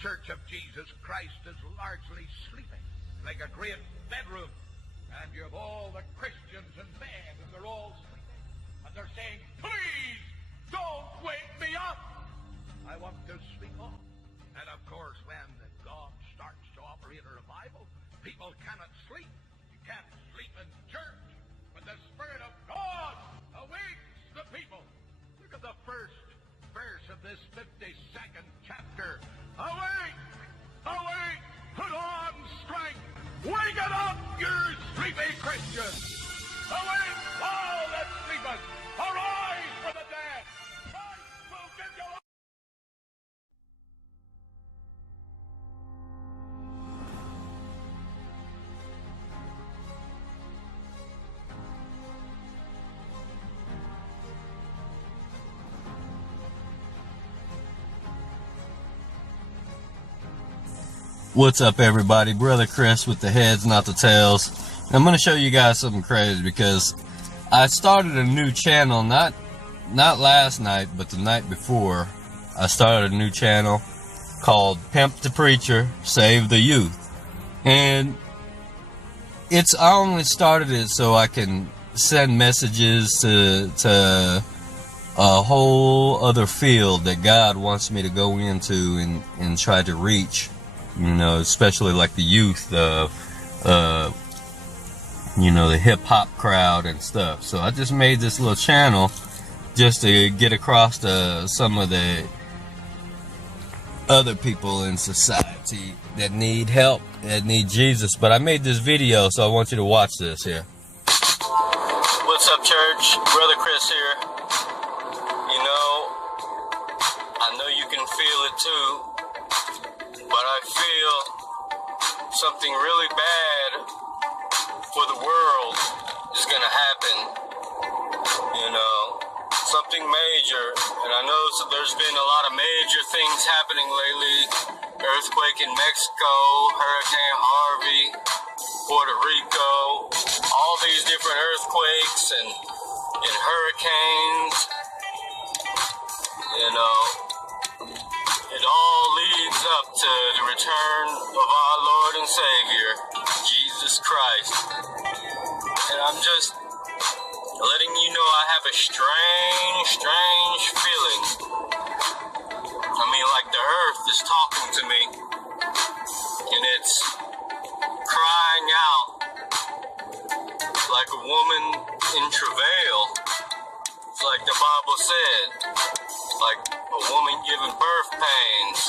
Church of Jesus Christ is largely sleeping, like a great bedroom. And you have all the Christians in bed, and they're all sleeping. And they're saying, please, don't wake me up. I want to sleep on. And of course, when God starts to operate a revival, people cannot sleep. You can't sleep in church. But the Spirit of God awakes the people. Look at the first verse of this 52nd chapter. Awake! Awake! Put on strength! Wake it up, you sleepy Christians! Awake, all that sleepeth! Arise from the dead! Christ will give you life! What's up, everybody? Brother Chris with the heads, not the tails. I'm going to show you guys something crazy because I started a new channel, not last night, but the night before. I started a new channel called Pimp the Preacher, Save the Youth. And I only started it so I can send messages to a whole other field that God wants me to go into and try to reach. You know, especially like the youth, the hip-hop crowd and stuff. So I just made this little channel just to get across to some of the other people in society that need help, that need Jesus. But I made this video, so I want you to watch this here. What's up, church? Brother Chris here. You know, I know you can feel it too. But I feel something really bad for the world is going to happen, you know, something major. And I know there's been a lot of major things happening lately. Earthquake in Mexico, Hurricane Harvey, Puerto Rico, all these different earthquakes and hurricanes, you know. It all leads up to the return of our Lord and Savior, Jesus Christ. And I'm just letting you know I have a strange feeling. I mean, like the earth is talking to me. And it's crying out like a woman in travail. It's like the Bible said. Like a woman giving birth pains.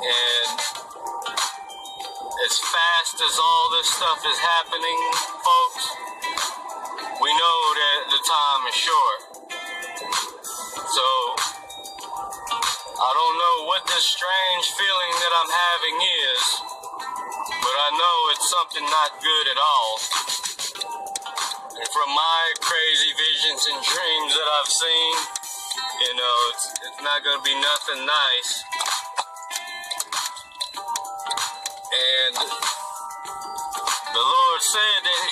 And as fast as all this stuff is happening, folks, we know that the time is short. So I don't know what this strange feeling that I'm having is, but I know it's something not good at all. And from my crazy visions and dreams that I've seen, you know, it's not going to be nothing nice. And the Lord said that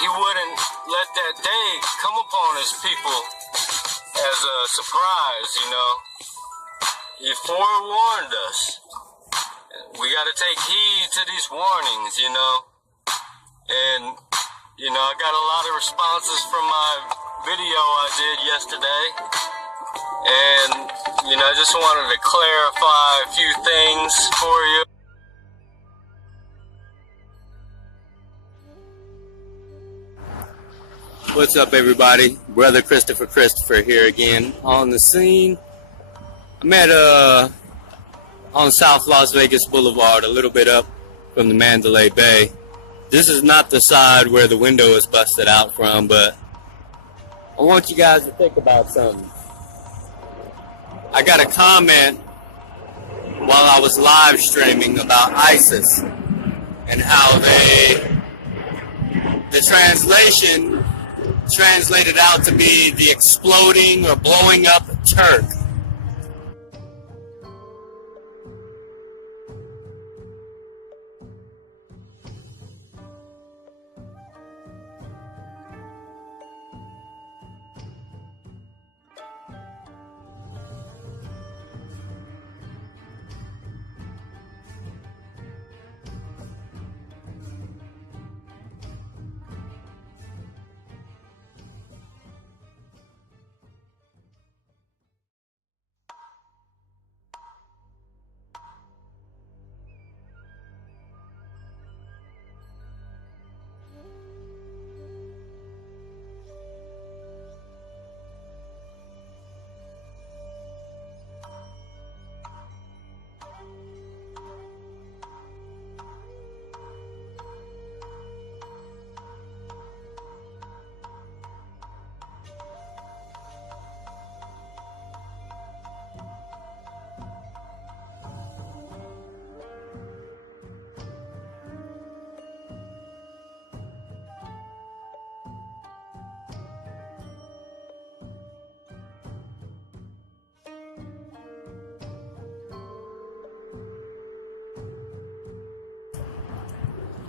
He wouldn't let that day come upon His people as a surprise, you know. He forewarned us. We got to take heed to these warnings, you know. And, you know, I got a lot of responses from my video I did yesterday. And, you know, I just wanted to clarify a few things for you. What's up, everybody? Brother Christopher here again on the scene. I'm at on South Las Vegas Boulevard, a little bit up from the Mandalay Bay. This is not the side where the window is busted out from, but I want you guys to think about something. I got a comment while I was live streaming about ISIS and how the translation translated out to be the exploding or blowing up Turk.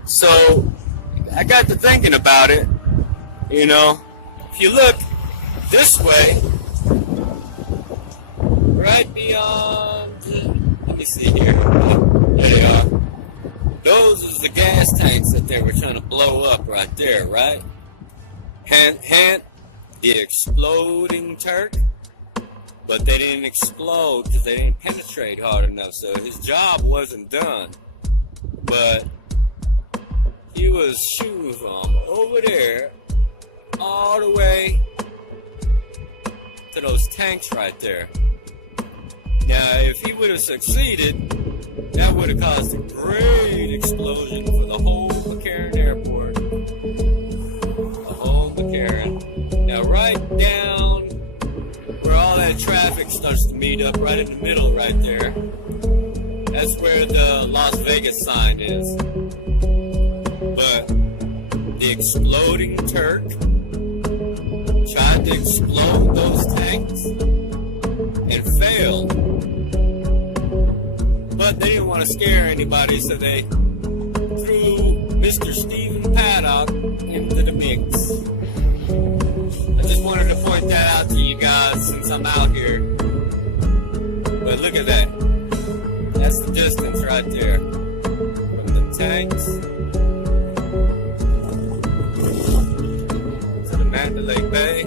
So I got to thinking about it. You know, if you look this way, right beyond, let me see here. There they are. Those is the gas tanks that they were trying to blow up right there, right? Hint, the exploding Turk. But they didn't explode because they didn't penetrate hard enough. So his job wasn't done. But he was shooting from over there all the way to those tanks right there. Now, if he would have succeeded, that would have caused a great explosion for the whole McCarran Airport. The whole McCarran. Now, right down where all that traffic starts to meet up, right in the middle right there, that's where the Las Vegas sign is. But the exploding Turk tried to explode those tanks and failed. But they didn't want to scare anybody, so they threw Mr. Stephen Paddock into the mix. I just wanted to point that out to you guys since I'm out here. But look at that. That's the distance right there from the tanks to the Mandalay Bay.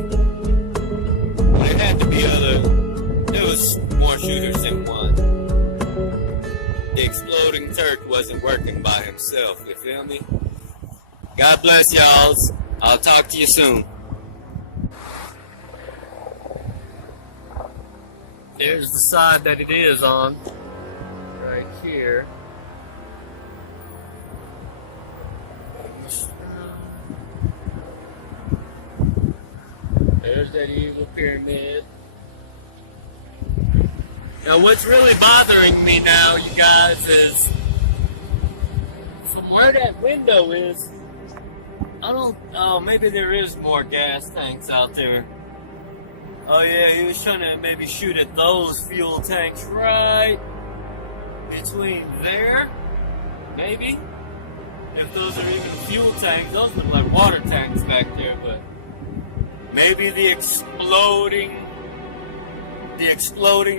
But it had to be there was more shooters than one. The exploding Turk wasn't working by himself, you feel me? God bless y'all. I'll talk to you soon. There's the side that it is on, right here. There's that evil pyramid. Now what's really bothering me now, you guys, is from where that window is, maybe there is more gas tanks out there. Oh yeah, he was trying to maybe shoot at those fuel tanks right between there, maybe. If those are even fuel tanks, those look like water tanks back there, but maybe the exploding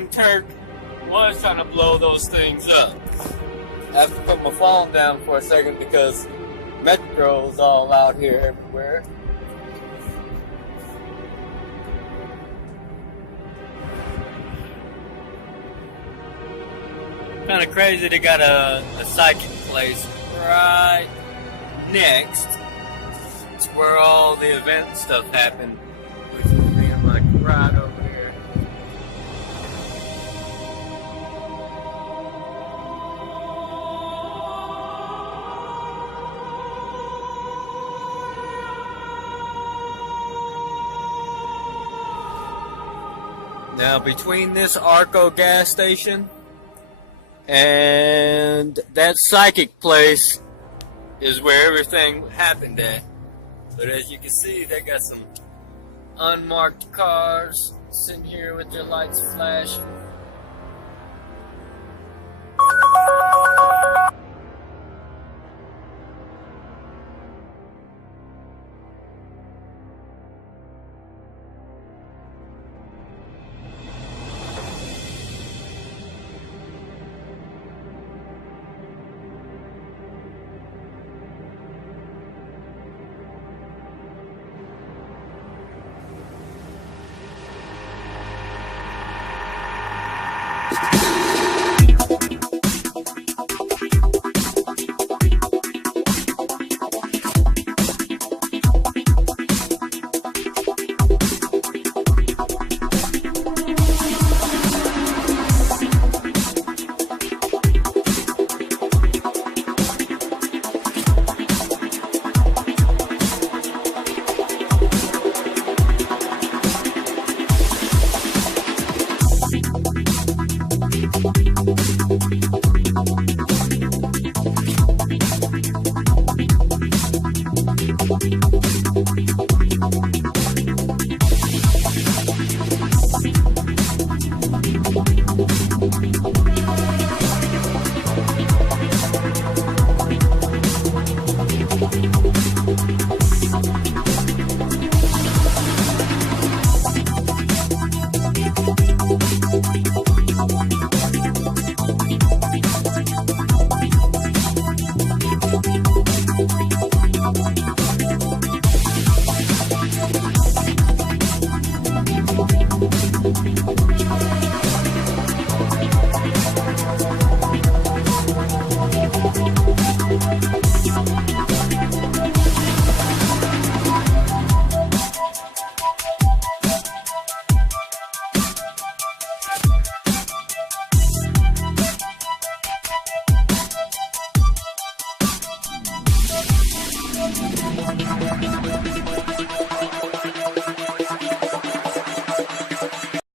Turk was trying to blow those things up. I have to put my phone down for a second because Metro's all out here everywhere. Kind of crazy they got a psychic place right next to where all the event stuff happened, which is being like right over here. Now between this Arco gas station and that psychic place is where everything happened at. But as you can see, they got some unmarked cars sitting here with their lights flashing.